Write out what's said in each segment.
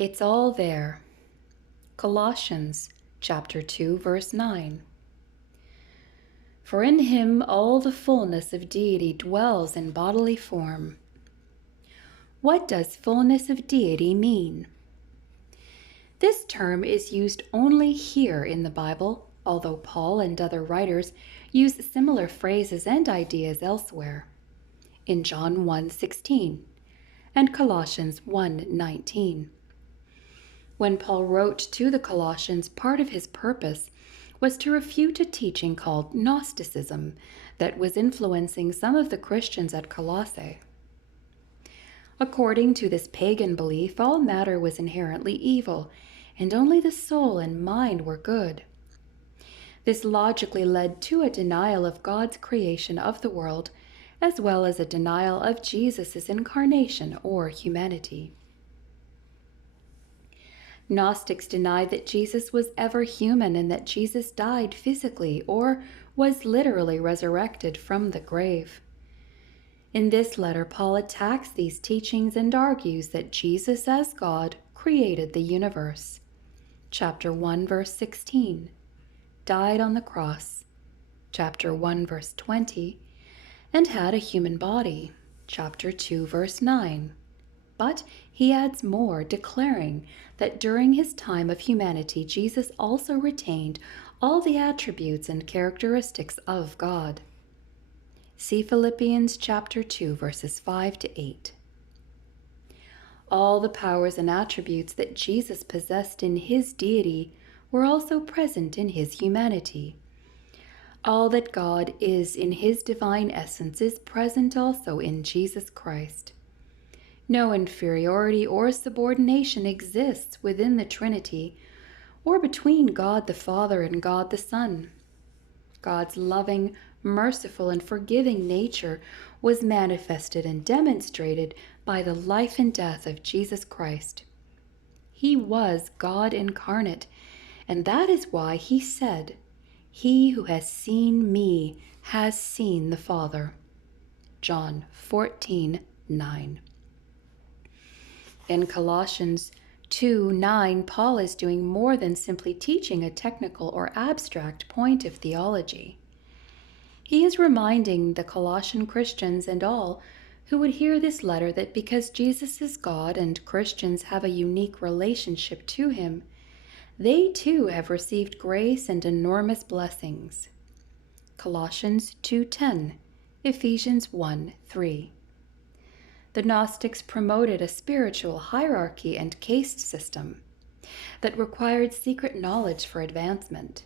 It's all there. Colossians chapter 2, verse 9. For in him all the fullness of deity dwells in bodily form. What does fullness of deity mean? This term is used only here in the Bible, although Paul and other writers use similar phrases and ideas elsewhere. In John 1:16 and Colossians 1:19. When Paul wrote to the Colossians, part of his purpose was to refute a teaching called Gnosticism that was influencing some of the Christians at Colossae. According to this pagan belief, all matter was inherently evil, and only the soul and mind were good. This logically led to a denial of God's creation of the world, as well as a denial of Jesus' incarnation or humanity. Gnostics denied that Jesus was ever human and that Jesus died physically or was literally resurrected from the grave. In this letter, Paul attacks these teachings and argues that Jesus as God created the universe. Chapter 1, verse 16, died on the cross. Chapter 1, verse 20, and had a human body. Chapter 2, verse 9. But he adds more, declaring that during his time of humanity, Jesus also retained all the attributes and characteristics of God. See Philippians chapter 2, verses 5 to 8. All the powers and attributes that Jesus possessed in his deity were also present in his humanity. All that God is in his divine essence is present also in Jesus Christ. No inferiority or subordination exists within the Trinity or between God the Father and God the Son. God's loving, merciful, and forgiving nature was manifested and demonstrated by the life and death of Jesus Christ. He was God incarnate, and that is why he said, "He who has seen me has seen the Father." John 14:9. In Colossians 2:9, Paul is doing more than simply teaching a technical or abstract point of theology. He is reminding the Colossian Christians and all who would hear this letter that because Jesus is God and Christians have a unique relationship to him, they too have received grace and enormous blessings. Colossians 2:10, Ephesians 1:3. The Gnostics promoted a spiritual hierarchy and caste system that required secret knowledge for advancement.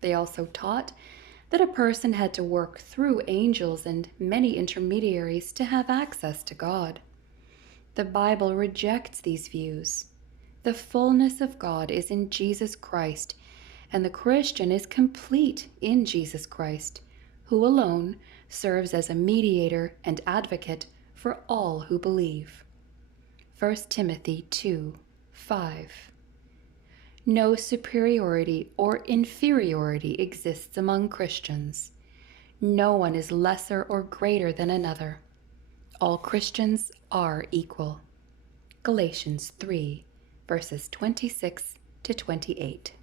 They also taught that a person had to work through angels and many intermediaries to have access to God. The Bible rejects these views. The fullness of God is in Jesus Christ, and the Christian is complete in Jesus Christ, who alone serves as a mediator and advocate for all who believe. 1 Timothy 2:5. No superiority or inferiority exists among Christians. No one is lesser or greater than another. All Christians are equal. Galatians 3, verses 26 to 28.